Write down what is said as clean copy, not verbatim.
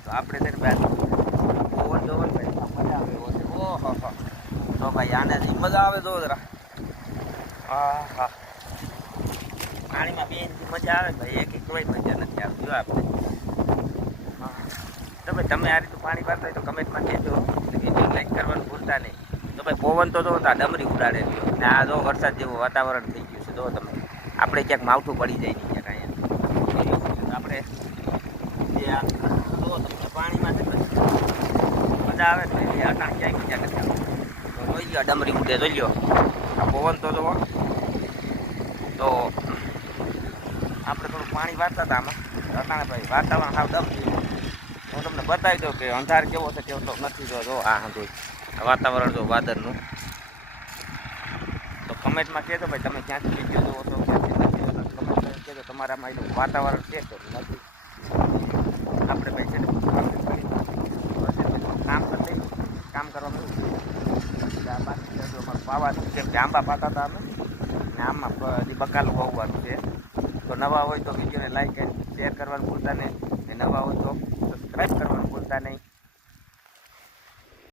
ભાઈ તો આપણે તેને બેન ઓવન જોવન ભાઈ મજા આવે એવો છે. ઓહો તો ભાઈ આને મજા આવે જો જરા. હા હા પાણીમાં બેનથી મજા આવે ભાઈ, એક કોઈ મજા નથી આવતી જો આપણે. હા તો ભાઈ તમે આ રીતનું પાણી વારતા હોય તો કમેન્ટમાં કહેજો, વિડીયો લાઈક કરવાનું ભૂલતા નહીં. તો ભાઈ પવન તો જો ડમરી ઉડાડે ગયો ને આ જો વરસાદ જેવું વાતાવરણ થઈ ગયું છે. જો તમે આપણે ક્યાંક માવઠું પડી જાય નહીં ક્યાંક અહીંયા આપણે જે આ જો તમને પાણીમાં છે મજા આવે ને એ અટાણ ક્યાંય મજા નથી આવતી. તો જોઈ લો ડમરી ઉડે જોઈ લો આ પવન તો જુઓ. તો આપણે થોડું પાણી વારતા હતા આમાં અટાણે ભાઈ વાતાવરણ સાવ ડમરી. હું તમને બતાવી દઉં કે અંધાર કેવો છે કેવો તો નથી. જો આ જોઈ વાતાવરણ જો વાદળનું. તો કમેન્ટમાં કહેજો ભાઈ તમે ક્યાંથી વિડીયો જોવો છો ક્યાંથી નથી જોવો. કમેન્ટ કહેજો તમારામાં એનું વાતાવરણ છે તો નથી. આપણે ભાઈ છે ને કામ કરતી કામ કરવામાં અમારું પાવાનું કેમ કે આંબા પાતા હતા અમે ને આમાં હજી બકાલું વાવવાનું છે. તો નવા હોય તો વિડીયોને લાઈક શેર કરવાનું ભૂલતા નહીં, ને નવા હોય તો સબસ્ક્રાઈબ કરવાનું ભૂલતા નહીં.